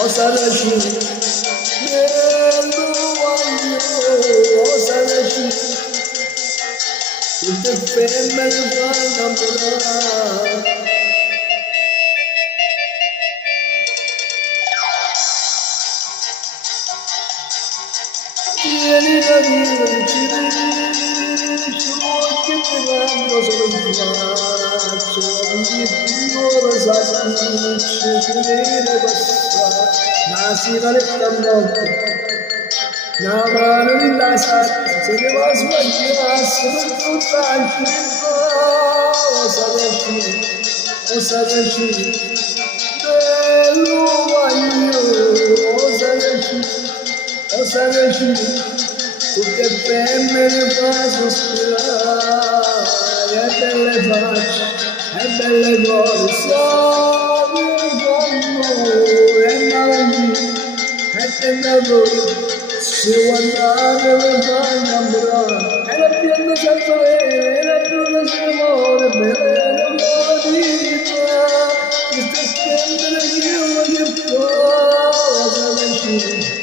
Osanashi, Melu Wanyo, Osanashi, Ute Femel Vanamura. Tieni la virgine, Shoki Tirando Solvato, Ora Zazan, Shekine Bassa, Nasi Valettamotto, Namana Lasa, Silvas Magias, Silvas Osanashi, Osanashi, Belu Wanyo, Osanashi, Osanashi, tutte femmine fa sospirare, e belle cose, sono e malanni, e tentatori, si guardare le fanno ambrare, e la pianta senza vere, e la bruna si muore, belle vita, queste femmine io voglio cosa decide.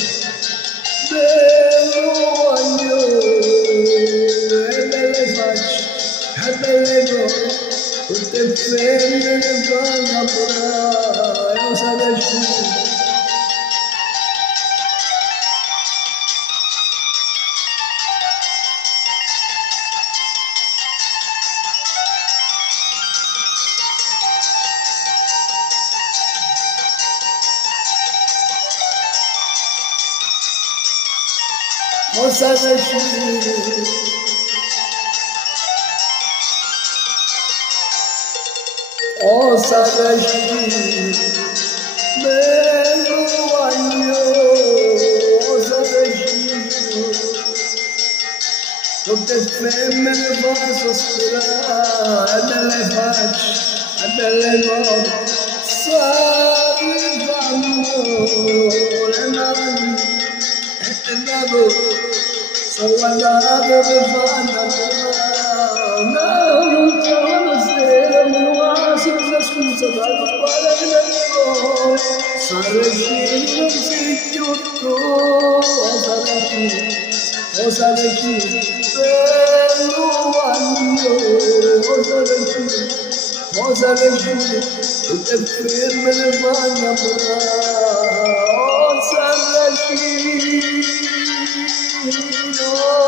Bello voglio, e belle facce, e belle cose, tutte femmine che vanno a volare, lo sapessi. Osanashi, Osanashi, Melu Wanyo, Osanashi, tutte femmine fa sospirare, e belle facce, e belle cose, fanno le mani, e tentato. So guardate per fanno non sono sera, ma senza scusa dal quale del cuore sarei non si chiudo, Osanashi, bello anno, Osanashi, tutte femmine vanno a volare, Osanashi. No.